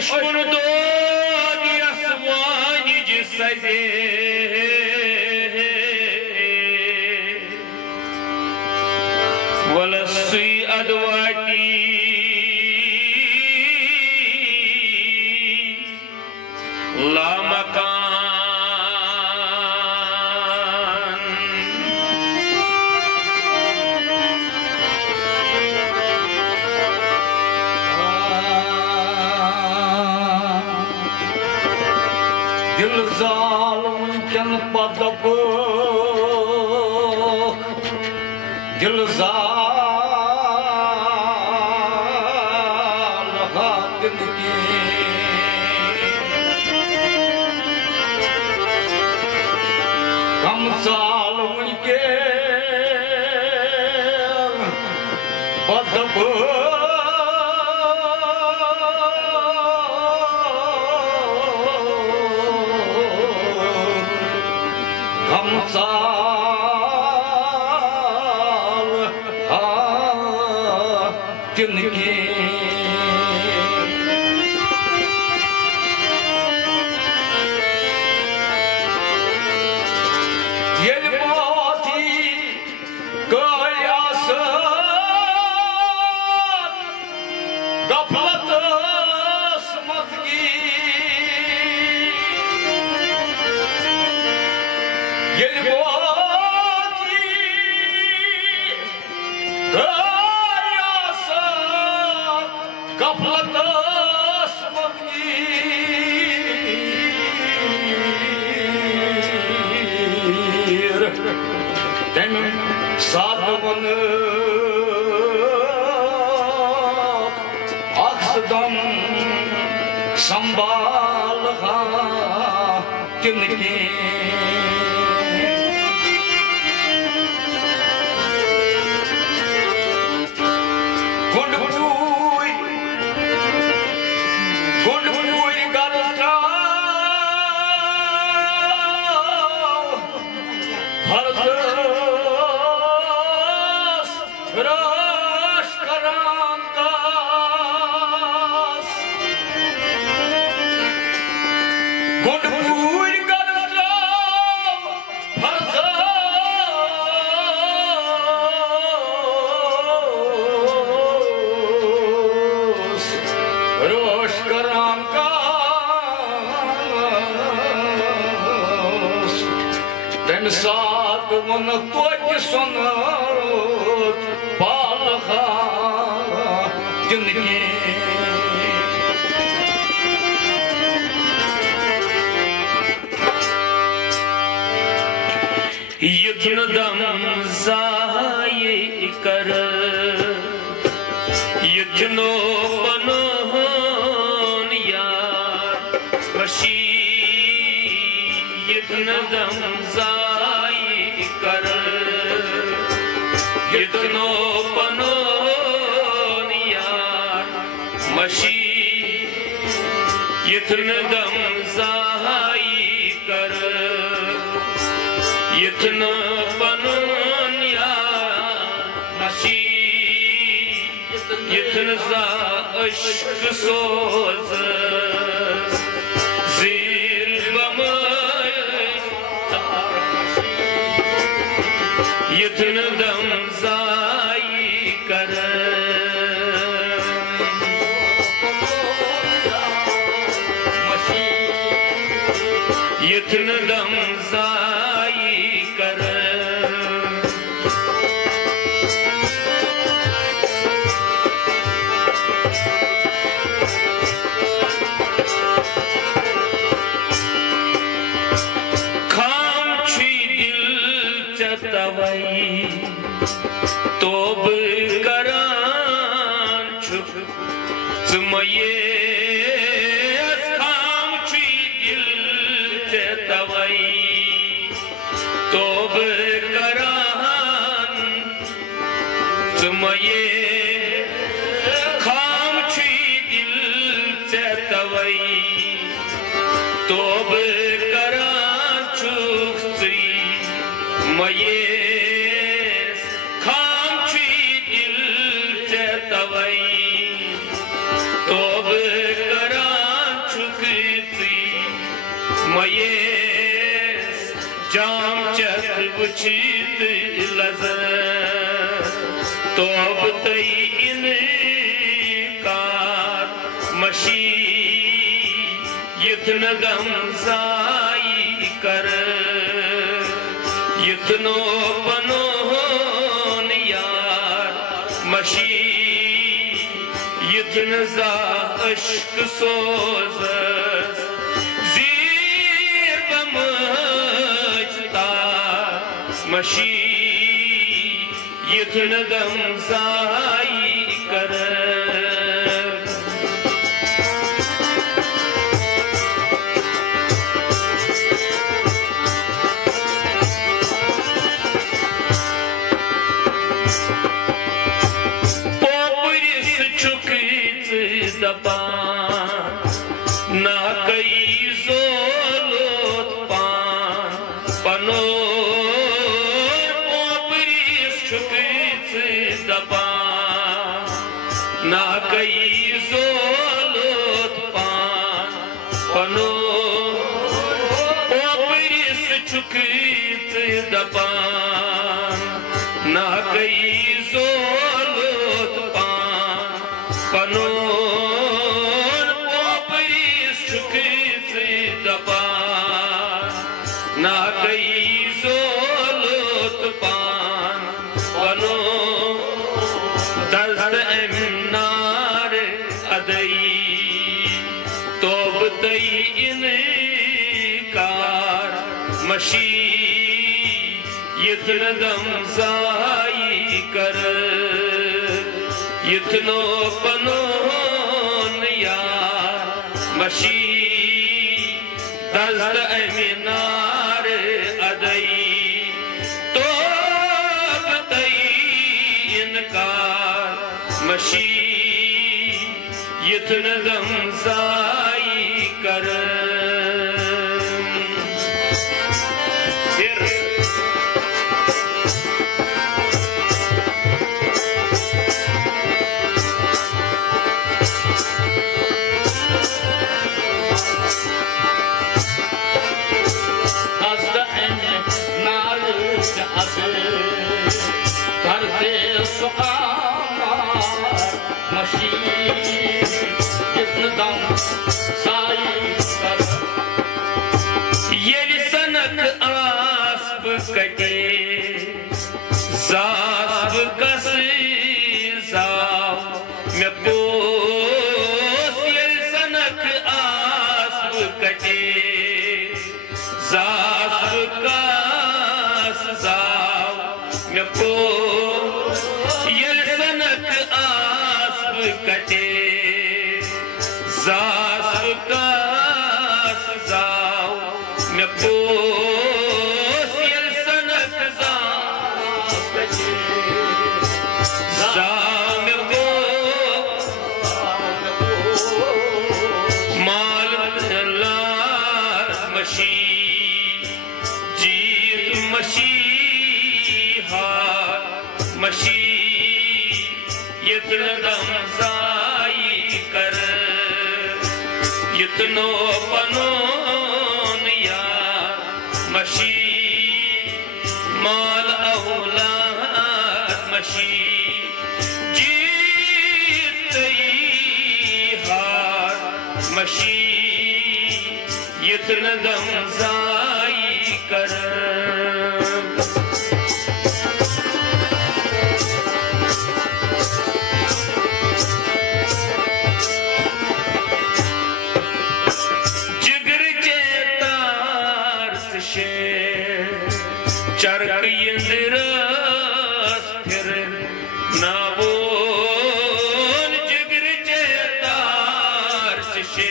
अशकुन दोद यसवानी जिससे वलसी अदवाती लामकान दिल जालम कन पदप दिल जाल हादिन की कम जालम के पदप जिनकी ये मोती कयास गफलत समझगी ये मोती गफलत समझगी तम साधवन अक्सदम संभाल जिनकी साथ मन तो सुन पालखा जिंदगी युद्ध दम जाये कर युद्ध नो बनो यार वशी युद्ध दम कर युद्धनो पनो यार मशी युद्धन दम जाई कर युद्धन पनो यार मशी युद्धन जा अश्क सोज युद्धन दम जाई कर युद्धन दम जाई कर तोब करान छुप सुमये खाम छी दिल से तवई तोब करान सुमये खाम छी दिल से तवई तोब करान छुप मये खाम छी दिल से तवई तोब वचित लज़त तोब तई इनकार मशी युथन गमजाई कर युथनो बनो यार मशी युथन जा अश्क सोज़स ज़ीर बमजता मशी युथन गमजाई कर ना कई ज़ोलोत पान पनो पोपरिस छुकित दबान ना कई ज़ोलोत पान पनो पोपरिस छुकित दबान ना कई ज़ोलोत पान पनो ना कई ज़ोलोत पान बनो दर्द एमनार अदई तोब तई इनकार मशी युथन गमजाई कर युथनो पनो यार मशी दर्द एमनार अदई तो तई इनकार मशी युथन गमजाई कर करते सुआर मशी जितन दम साई कर ये सनक आस्प कटे जास्प कस जाव मैं पोस ये सनक आस्प कटे जास्प कस जाव मैं पोस ये सनक आस्प कटे जास्प कस जाव मैं पोस ये सनक जाव कटे जाव मैं पोस माल लाल मशी जीत मशी हार मशी युथन गमजाई कर युथनो पनो यार मशी माल औलाद मशी जीत हार मशी युथन गमजाई कर चरक इंद्रस फिर नावोन जिगर चेतार से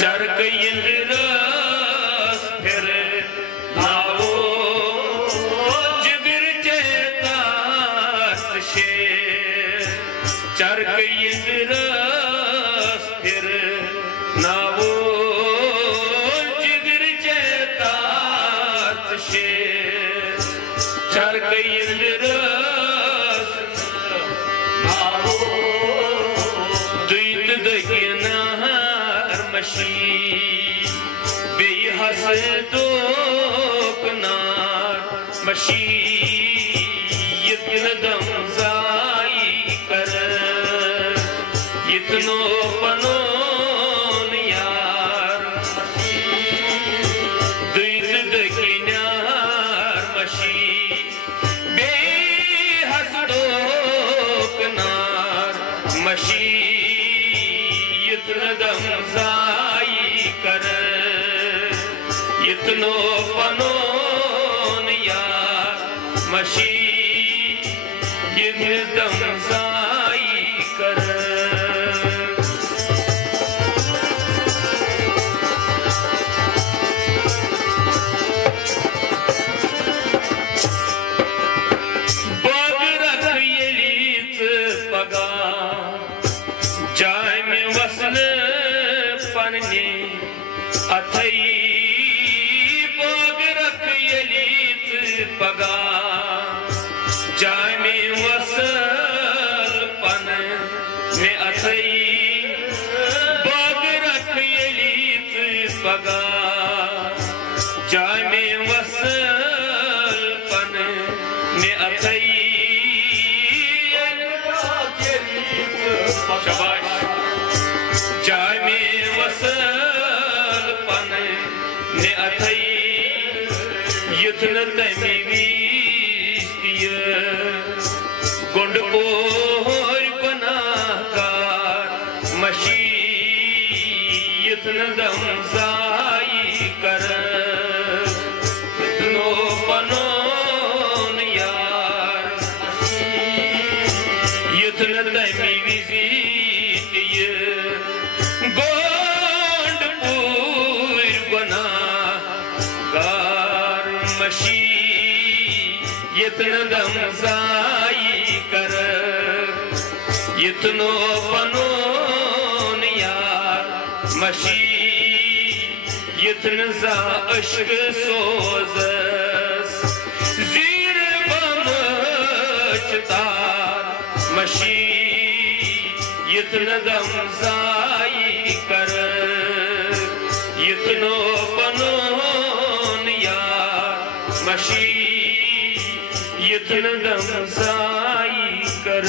चरक इंद्रस फिर नावोन जिगर चेतार से चरक इंद्रस फिर नावोन जिगर चेतार से चरक इंद्रस दुइत दगिनार मशी बेहस दोकनार मशी इतन दम जाई कर इतनो पनोन यार दुईत दकिन्यार मशी बे हसदो कनार मशी इतन दम जाई कर इतनो पनोन यार मशी इतन दम जाई कर पगा जामे वसल पन में अथई बाग रख यलीत पगा जामे वसल पन में अथई शाबाश जामे वसल पन में अथई युथन तमी वीस्तिय गुंड पोर बनाकार मशी युथन दम जाई कर इतनो पनोन यार युथन तमी वीस्तिय गुंड पोर बनाकार मशी इतन दम जाई कर इतनो पनोन यार मशी इतन जा अश्क सोजस जीर बमचतार मशी इतन दम जाई कर इतनो पनोन यार मशी इतन दम जाई कर